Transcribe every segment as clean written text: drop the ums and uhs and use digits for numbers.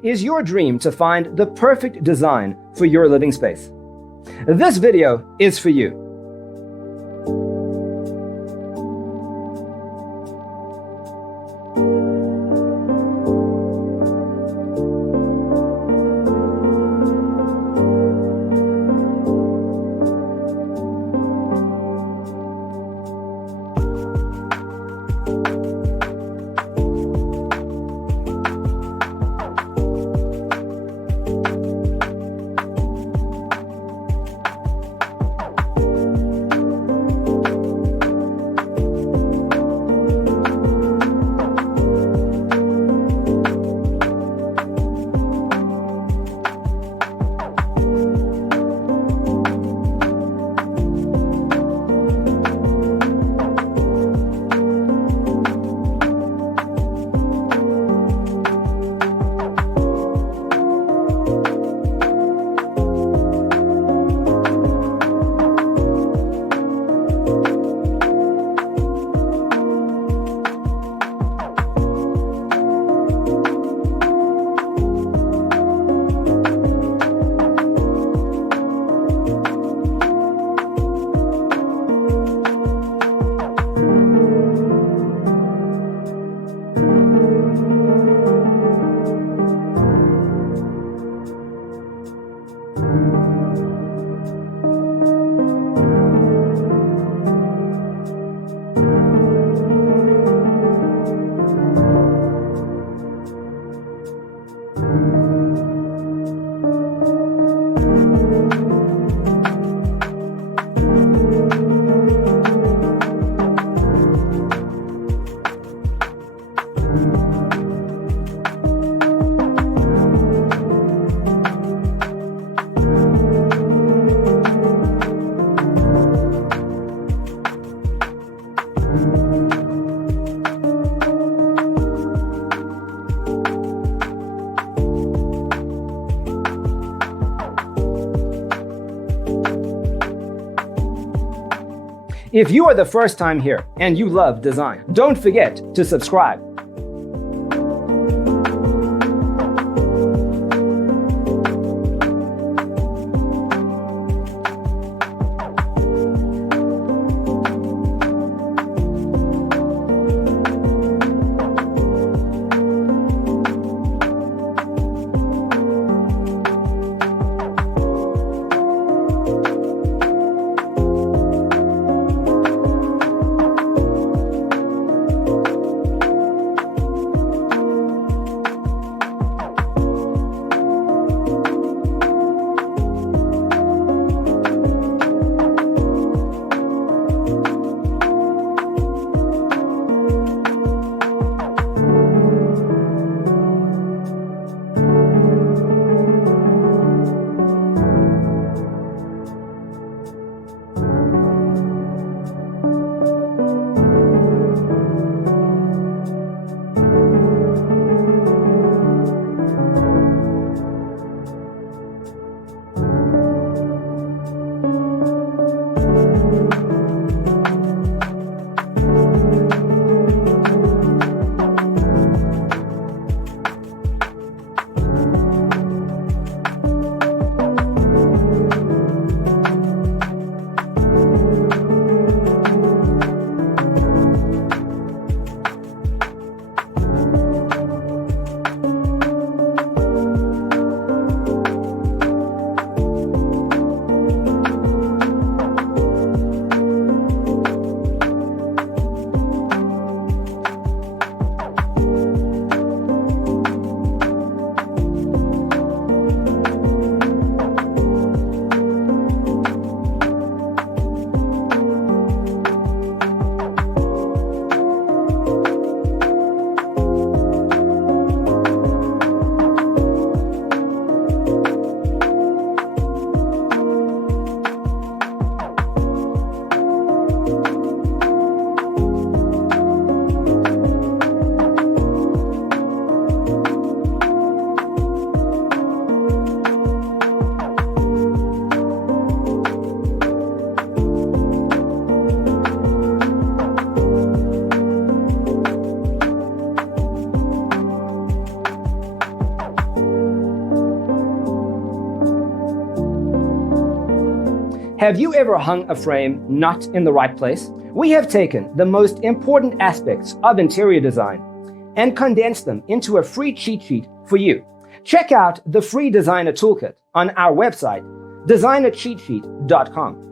Is your dream to find the perfect design for your living space? This video is for you. If you are the first time here and you love design, don't forget to subscribe. Have you ever hung a frame not in the right place? We have taken the most important aspects of interior design and condensed them into a free cheat sheet for you. Check out the free designer toolkit on our website, designercheatsheet.com.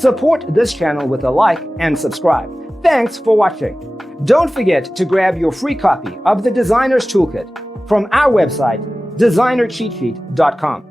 Support this channel with a like and subscribe. Thanks for watching. Don't forget to grab your free copy of the Designer's Toolkit from our website, designercheatsheet.com.